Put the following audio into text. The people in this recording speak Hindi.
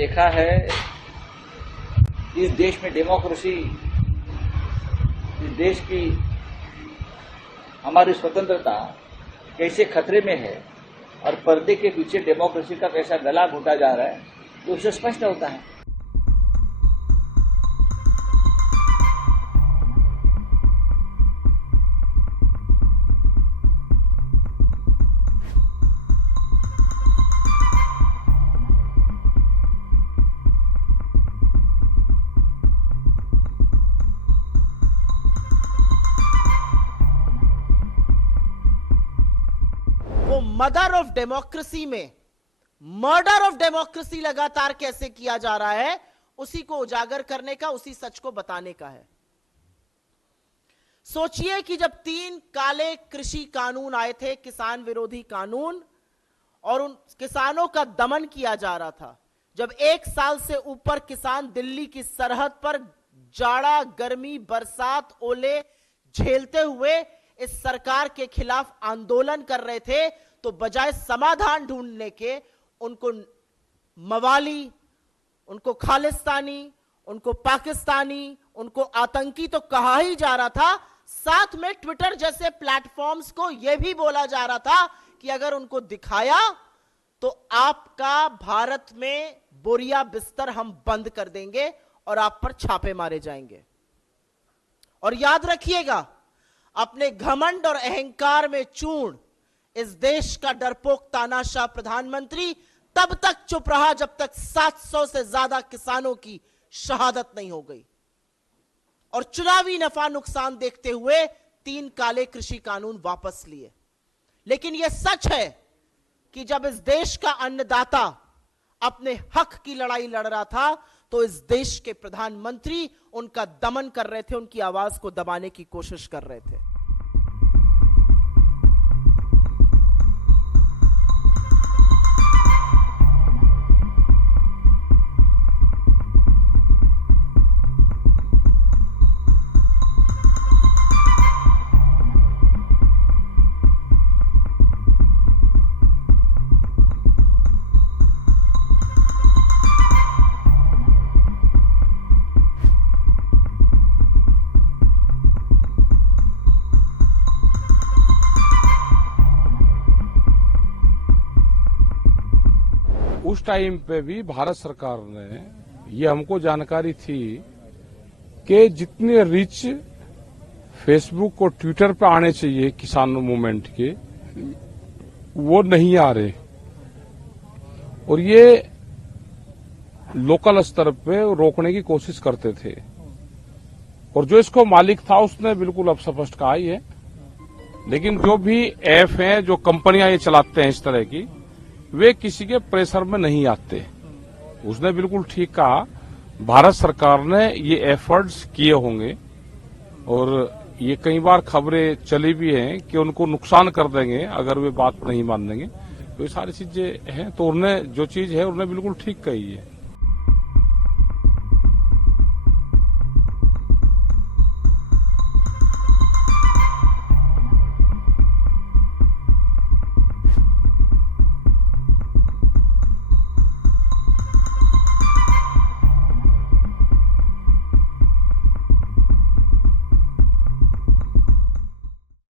देखा है इस देश में डेमोक्रेसी, इस देश की हमारी स्वतंत्रता कैसे खतरे में है और पर्दे के पीछे डेमोक्रेसी का कैसा गला घोटा जा रहा है, तो उससे स्पष्ट होता है। वो मदर ऑफ डेमोक्रेसी में मर्डर ऑफ डेमोक्रेसी लगातार कैसे किया जा रहा है, उसी को उजागर करने का, उसी सच को बताने का है। सोचिए कि जब 3 काले कृषि कानून आए थे, किसान विरोधी कानून, और उन किसानों का दमन किया जा रहा था, जब 1 साल से ऊपर किसान दिल्ली की सरहद पर जाड़ा, गर्मी, बरसात, ओले झेलते हुए इस सरकार के खिलाफ आंदोलन कर रहे थे, तो बजाय समाधान ढूंढने के उनको मवाली, उनको खालिस्तानी, उनको पाकिस्तानी, उनको आतंकी तो कहा ही जा रहा था। साथ में ट्विटर जैसे प्लेटफॉर्म्स को यह भी बोला जा रहा था कि अगर उनको दिखाया तो आपका भारत में बोरिया बिस्तर हम बंद कर देंगे और आप पर छापे मारे जाएंगे। और याद रखिएगा, अपने घमंड और अहंकार में चूर्ण इस देश का डरपोक तानाशाह प्रधानमंत्री तब तक चुप रहा जब तक 700 से ज्यादा किसानों की शहादत नहीं हो गई। और चुनावी नफा नुकसान देखते हुए 3 काले कृषि कानून वापस लिए। लेकिन यह सच है कि जब इस देश का अन्नदाता अपने हक की लड़ाई लड़ रहा था, तो इस देश के प्रधानमंत्री उनका दमन कर रहे थे, उनकी आवाज को दबाने की कोशिश कर रहे थे। उस टाइम पे भी भारत सरकार ने, ये हमको जानकारी थी कि जितने रिच फेसबुक और ट्विटर पे आने चाहिए किसान मूवमेंट के, वो नहीं आ रहे। और ये लोकल स्तर पे रोकने की कोशिश करते थे। और जो इसको मालिक था उसने बिल्कुल अब स्पष्ट कहा ही है। लेकिन जो भी ऐप हैं, जो कंपनियां ये चलाते हैं इस तरह की, वे किसी के प्रेशर में नहीं आते। उसने बिल्कुल ठीक कहा, भारत सरकार ने ये एफर्ट्स किए होंगे और ये कई बार खबरें चली भी हैं कि उनको नुकसान कर देंगे अगर वे बात नहीं मान देंगे। तो ये सारी चीजें हैं, तो उन्होंने जो चीज है उन्होंने बिल्कुल ठीक कही है।